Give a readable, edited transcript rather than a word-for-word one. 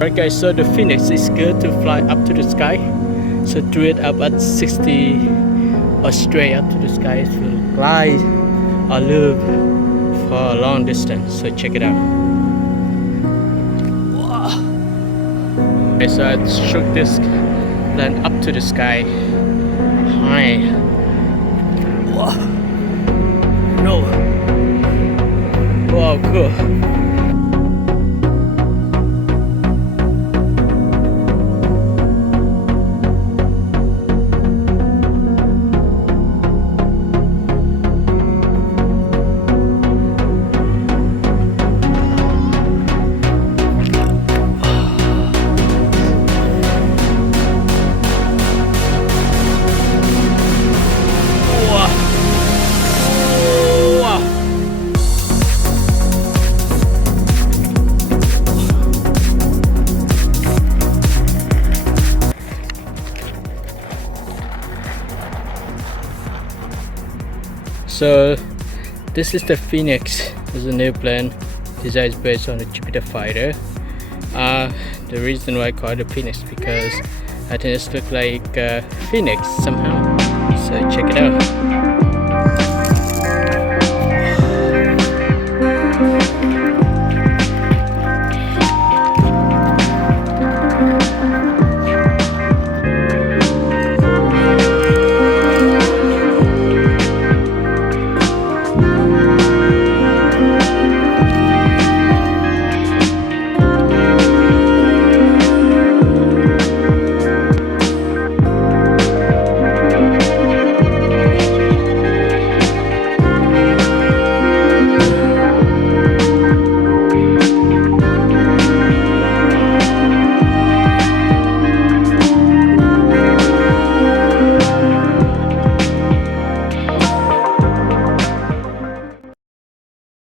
Alright guys, so the Phoenix is good to fly up to the sky. So throw it up at 60 or straight up to the sky. It will fly or loop for a long distance. So check it out. Wow. Okay, so I shook this plane up to the sky. High. Wow. No. Wow, cool. So this is the Phoenix. It's a new plane. Design is based on the Jupiter fighter. The reason why I call it a Phoenix because I think it looks like a phoenix somehow. So check it out.